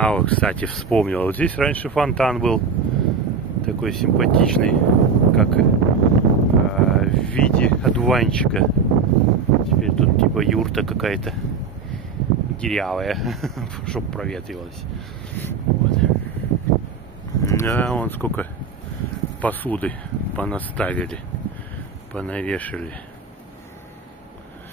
А вот, кстати, вспомнил. Вот здесь раньше фонтан был такой симпатичный, как в виде одуванчика. Теперь тут типа юрта какая-то дырявая, чтоб проветрилась. Вот. Да, вон сколько посуды понаставили, понавешали.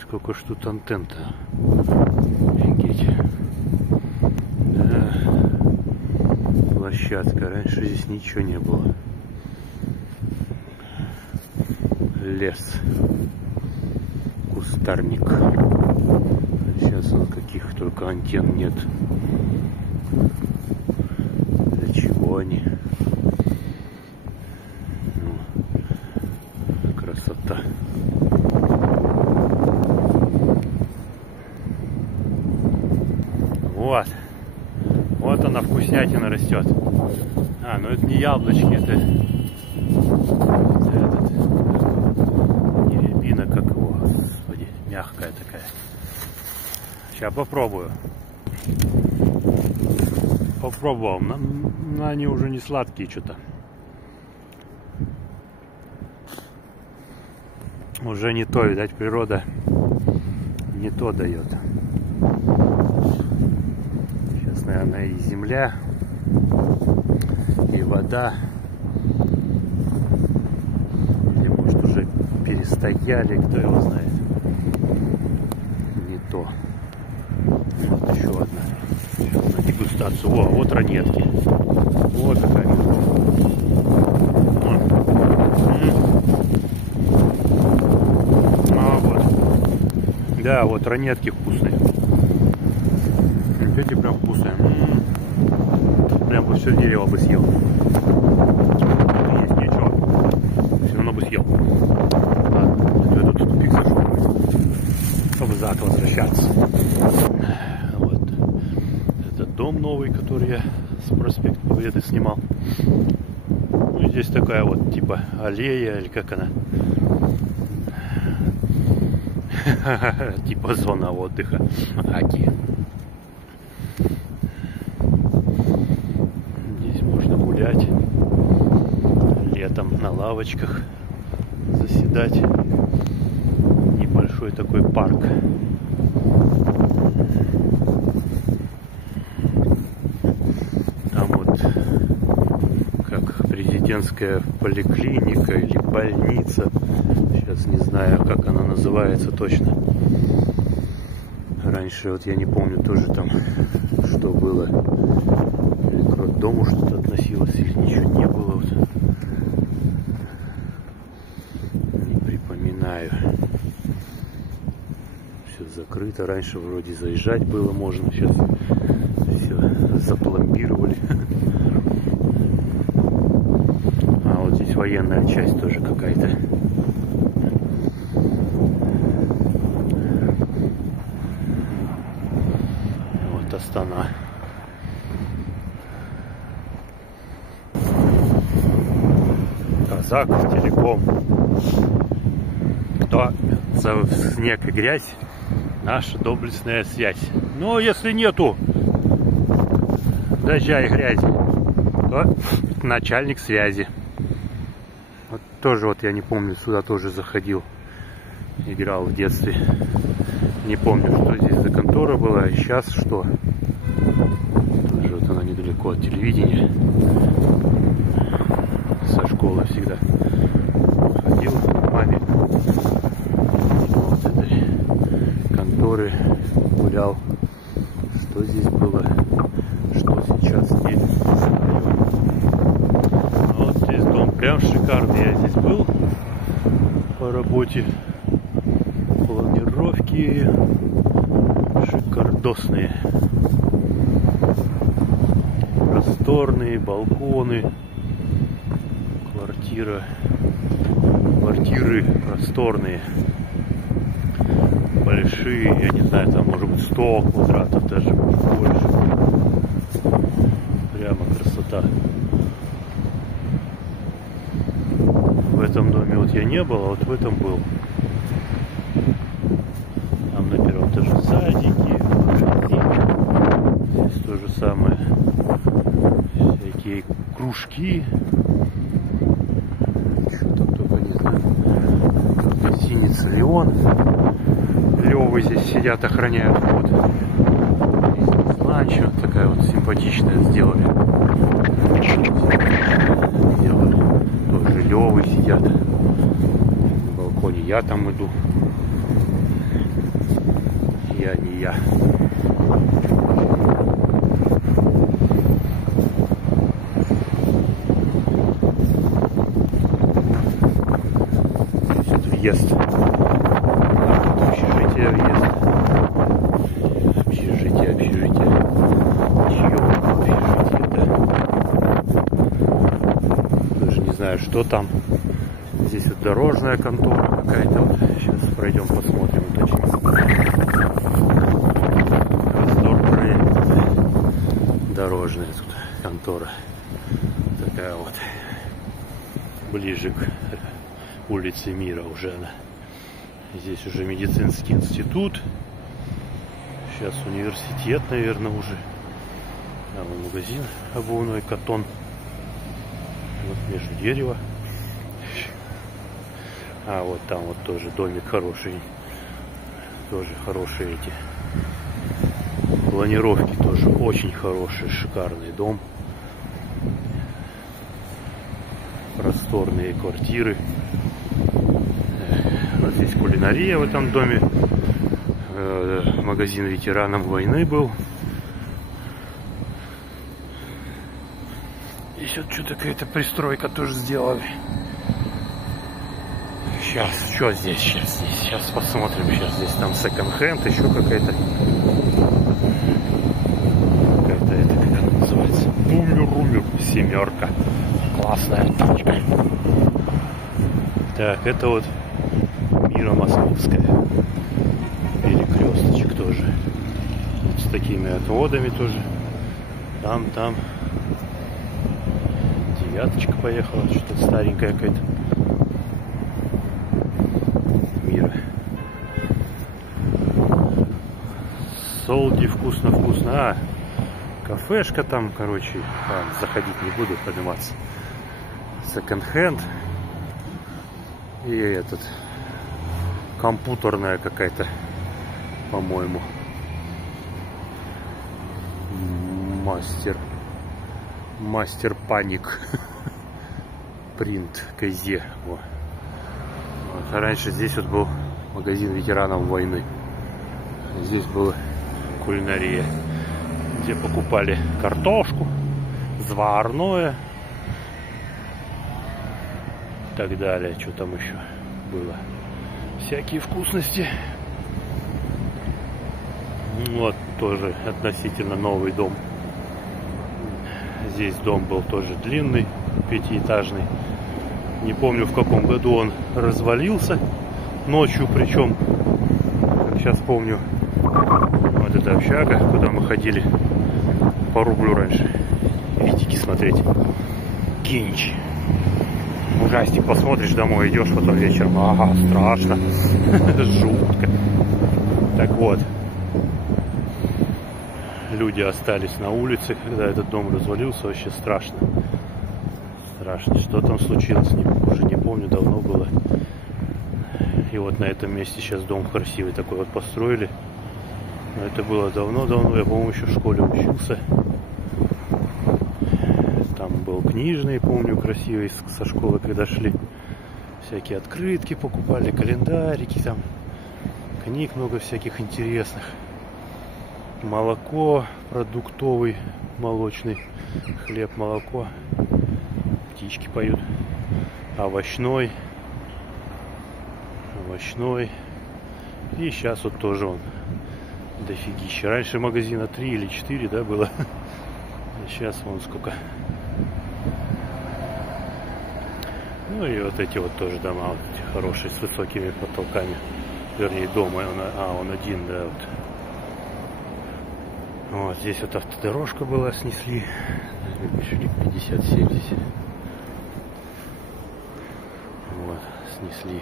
Сколько ж тут антенн-то. Офигеть. Да. Площадка. Раньше здесь ничего не было. Лес. Кустарник. Сейчас вот каких только антенн нет. Для чего они? Ну, красота. Вот. Вот она, вкуснятина, растет. А, ну это не яблочки, это этот, не рябина, как его, господи, мягкая такая. Сейчас попробую. Попробовал, но они уже не сладкие что-то. Уже не то, видать, природа не то дает. Сейчас, наверное, и земля, и вода. Или, может, уже перестояли, кто его знает. Не то. Вот еще одна. Сейчас на дегустацию. О, вот ранетки. Вот какая. А вот. Да, вот ранетки вкусные. Эти прям вкусные. Прям бы все дерево бы съел. Есть ничего. Все равно бы съел. Ладно, я тут в тупик зашел, чтобы завтра возвращаться. Вот. Это дом новый, который я с проспекта Победы снимал. Ну, здесь такая вот типа аллея, или как она? Типа зона отдыха. Аки. Здесь можно гулять. Летом на лавочках заседать. Небольшой такой парк. Там вот как президентская поликлиника или больница. Сейчас не знаю, как она называется точно. Раньше вот я не помню тоже там, что было. Или к роддому что-то относилось, или ничего не было. Вот. Не припоминаю. Все закрыто. Раньше вроде заезжать было можно. Сейчас все запломбировали. А вот здесь военная часть тоже какая-то. Вот Астана. Казак Телеком. Кто за снег и грязь, наша доблестная связь. Но если нету дождя и грязи, то начальник связи. Вот тоже вот я не помню, сюда тоже заходил, играл в детстве. Не помню, что здесь за контора была, и сейчас что. Тоже вот она недалеко от телевидения. Со школы всегда ходил к маме. Вот этой конторы гулял. Что здесь было, что сейчас не знаю. Вот здесь дом прям шикарный. Я здесь был по работе. Планировки шикардосные. Просторные балконы. Квартиры просторные, большие, я не знаю, там может быть 100 квадратов, даже больше. Прямо красота. В этом доме вот я не был, а вот в этом был. Там на первом этаже садики, здесь то же самое. всякие кружки. Что там только не знаю. Гостиница Леон. Лёвы здесь сидят, охраняют вход. Не знаю, что такая вот симпатичная сделали. Тоже Лёвы сидят на балконе. Я там иду. Я не я. Въезд. Общежитие, въезд. Общежитие. Чье общежитие, да? Даже не знаю, что там. Здесь вот дорожная контора какая-то. Вот. Сейчас пройдем, посмотрим, уточним. Раздор проект. Дорожная тут контора. Такая вот. Ближе к улице Мира уже она. Здесь уже медицинский институт. Сейчас университет, наверное, уже. Там магазин обувной Катон. Вот между дерева. А вот там вот тоже домик хороший. Тоже хорошие эти планировки. Тоже очень хороший, шикарный дом. Просторные квартиры. Вот здесь кулинария в этом доме. Магазин ветеранам войны был. Еще что-то какая-то пристройка тоже сделали. Сейчас, что здесь? Сейчас посмотрим. Сейчас здесь там секонд-хенд, еще какая-то. Какая-то это, как она называется? Румер. Семерка. Классная тачка. Так, это вот Мира Московская. Перекресточек тоже. С такими отводами тоже. Там. Девяточка поехала. Что-то старенькая какая-то. Мира. Солди, вкусно. А, кафешка там, короче. Ладно, заходить не буду, подниматься. Секонд-хенд. И этот компьютерная какая-то, по-моему, мастер паник принт КЗ. Вот. А раньше здесь вот был магазин ветеранов войны. Здесь была кулинария, где покупали картошку, заварное и так далее. Что там еще было? Всякие вкусности. Вот тоже относительно новый дом. Здесь дом был тоже длинный, пятиэтажный. Не помню, в каком году он развалился. Ночью причем. Сейчас помню. Вот эта общага, куда мы ходили по рублю раньше. Видики смотреть. Кинч. Ужастик посмотришь, домой идешь потом вечером. Ага, страшно. Жутко. Так вот. Люди остались на улице, когда этот дом развалился. Вообще страшно. Страшно. Что там случилось, уже не помню, давно было. И вот на этом месте сейчас дом красивый такой вот построили. Но это было давно-давно. Я, по-моему, еще в школе учился. Там был книжный, помню, красивый, со школы, когда шли. Всякие открытки покупали, календарики там. Книг много всяких интересных. Молоко продуктовый, молочный. Хлеб, молоко. Птички поют. Овощной. И сейчас вот тоже он дофигища. Раньше магазина 3 или 4, да, было. А сейчас вон сколько. Ну и вот эти вот тоже дома вот эти хорошие, с высокими потолками. Вернее, дома. Он один, да, вот. Вот здесь вот автодорожка была, снесли. Пишили 50-70. Вот, снесли.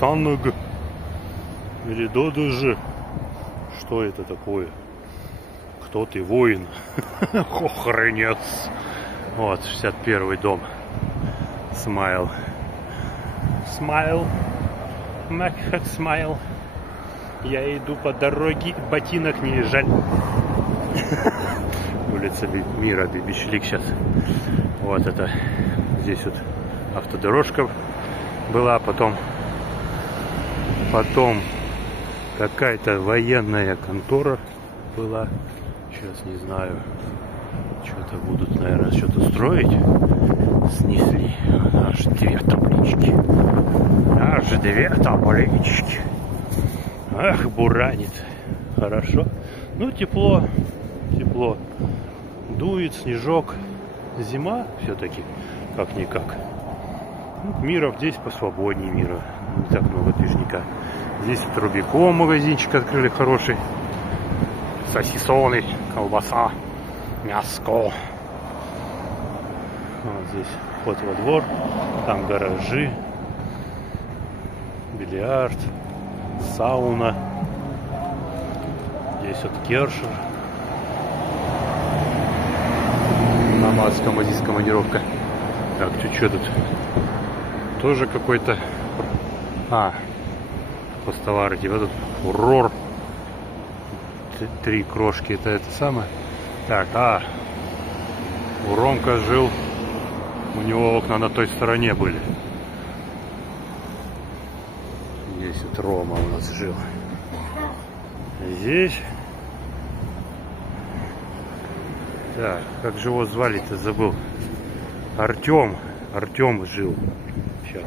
Мустанг или Додж. Что это такое? Кто ты, воин? Хохренец. Вот, 61-й дом. Смайл. Смайл. Макхак смайл. Я иду по дороге, ботинок не жаль. Улица Мира, Бибишлик сейчас. Вот это. Здесь вот автодорожка была, потом какая-то военная контора была. Сейчас не знаю. Что-то будут, наверное, что-то строить. Снесли. Аж 2 таблички. Аж 2 таблички. Ах, буранит. Хорошо. Ну, тепло. Тепло. Дует снежок. Зима все-таки. Как-никак. Ну, Мира здесь посвободнее Мира. Не так много движника. Здесь вот Рубикон магазинчик открыли хороший. Сосисоны, колбаса, мяско. Вот здесь вход во двор. Там гаражи. Бильярд. Сауна. Здесь вот Кершер. Намазская здесь командировка. Так, что тут? Тоже какой-то... хостовары. Типа тут урор. 3 крошки. Это самое. Так, у Ромка жил. У него окна на той стороне были. Здесь вот Рома у нас жил. Здесь. Так, как же его звали-то, забыл. Артем. Артем жил. Сейчас.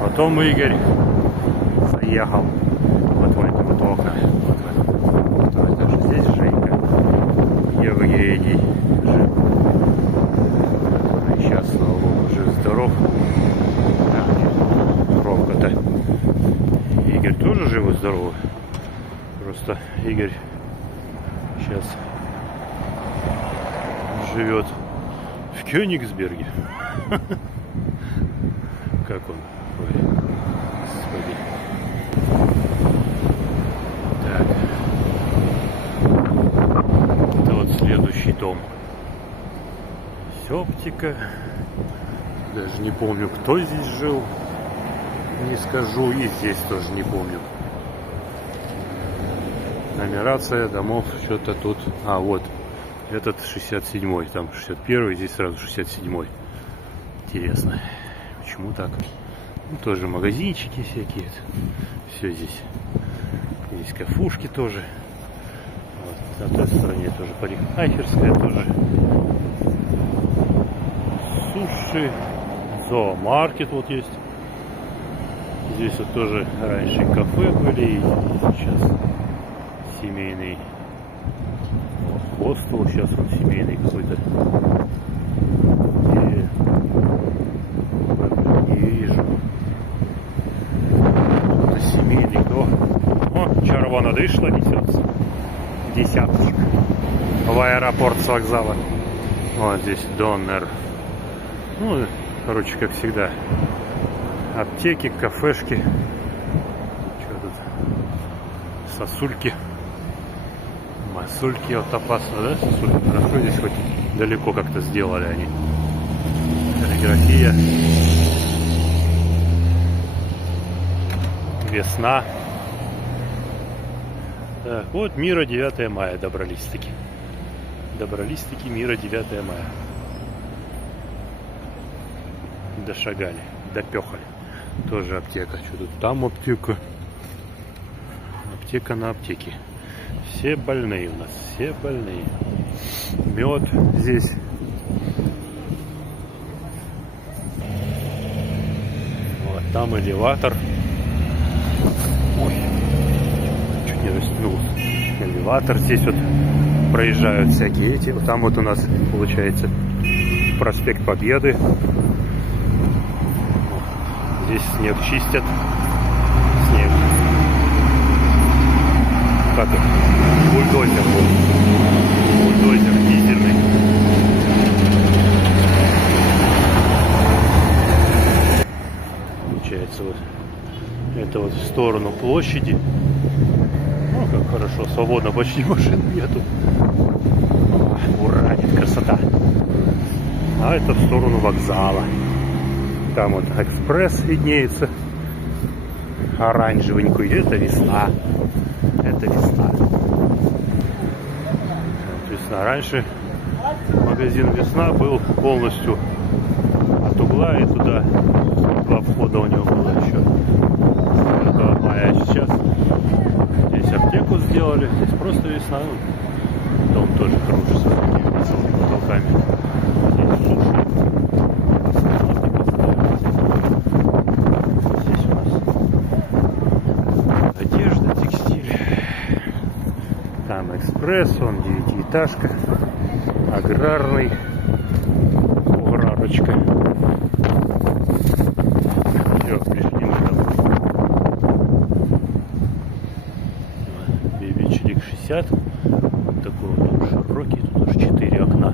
Потом Игорь заехал. Вот окна. Вот даже здесь Женька. Евгений жил. Сейчас, слава богу, жив-здоров. Ромка-то. Игорь тоже жив и здоров. Просто Игорь сейчас живет в Кёнигсберге. Как он? Ой, господи. Так. Это вот следующий дом. Септика. Даже не помню, кто здесь жил. Не скажу. И здесь тоже не помню. Нумерация домов. Что-то тут. Вот. Этот 67-й. Там 61-й. Здесь сразу 67-й. Интересно. Почему так? Ну, тоже магазинчики всякие. Все здесь. Здесь кафушки тоже. Вот. На той стороне тоже парикмахерская тоже. Суши. Зоомаркет вот есть. Здесь вот тоже раньше кафе были. И сейчас семейный хостел. Сейчас он семейный какой-то. Вижу. Это семейный. О, червона дышла несется. Десяточка. В аэропорт с вокзала. Вот здесь Доннер. Ну, короче, как всегда. Аптеки, кафешки. Что тут? Сосульки. Масульки. Вот опасно, да? Сосульки. Хорошо здесь хоть далеко как-то сделали они. Каллиграфия. Весна. Так, вот Мира 9 мая добрались-таки. Добрались-таки Мира 9 мая. Дошагали, допехали. Тоже аптека. Что тут? Там аптека. Аптека на аптеке. Все больные у нас. Все больные. Мед здесь. Вот там элеватор. Ой, чуть не растянулся. Элеватор здесь вот проезжают всякие эти. Вот там вот у нас получается проспект Победы. Здесь снег чистят. Снег. Как это? Бульдозер. Бульдозер дизельный. Получается вот сторону площади. Ну, как хорошо, свободно, почти машин нету. Ура, нет, красота. А это в сторону вокзала. Там вот экспресс виднеется. Оранжевенький. Это весна. Это весна. Весна. Раньше магазин «Весна» был полностью от угла и туда. Два входа у него было еще. А сейчас здесь аптеку сделали. Здесь просто «Весна». Дом тоже кружится такими высокими потолками. Здесь суши. Здесь у нас одежда, текстиль. Там экспресс, он 9-этажка. Аграрный. Аграрочка. Все, пришли мы домой. Бибичелик 60. Такой вот он широкий, тут уже 4 окна.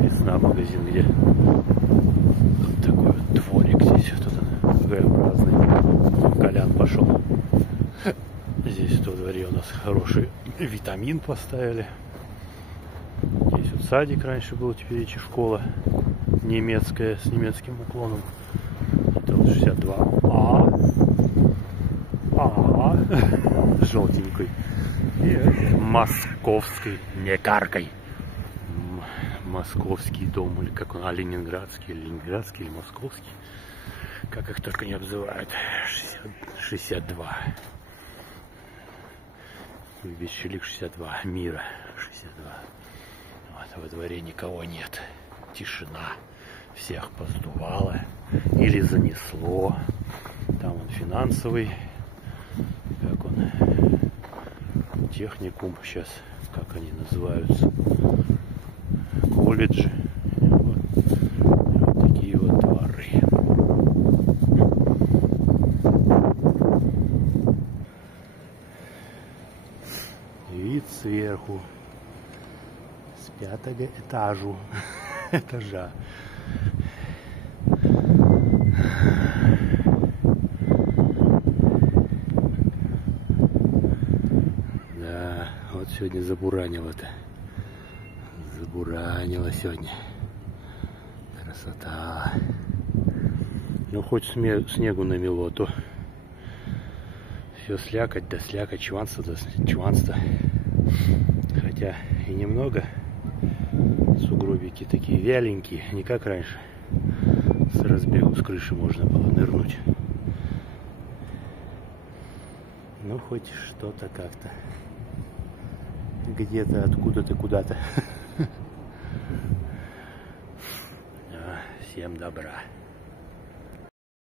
Весна, магазин, где вот такой вот дворик здесь, вот Г-образный. Колян пошел. Здесь во дворе у нас хороший витамин поставили. Здесь вот садик раньше был, теперь эти школа немецкая, с немецким уклоном. Это вот 62А. Желтенький. И московский, не каркой. Московский дом, или как он, ленинградский, или московский. Как их только не обзывают. 62. Вещелик 62. Мира 62. Вот, во дворе никого нет. Тишина. Всех поздувало. Или занесло. Там он финансовый. Как он? Техникум сейчас. Как они называются? Колледжи. Вот такие вот дворы. Вид сверху. С 5-го этажа. Да, вот сегодня забуранило-то. Забуранило сегодня. Красота. Ну, хоть снегу намело, то все слякоть, да слякоть, чванство, да чванство. Хотя и немного. Сугробики такие вяленькие, не как раньше. С разбегу с крыши можно было нырнуть. Ну, хоть что-то как-то. Где-то, откуда-то, куда-то. Всем добра.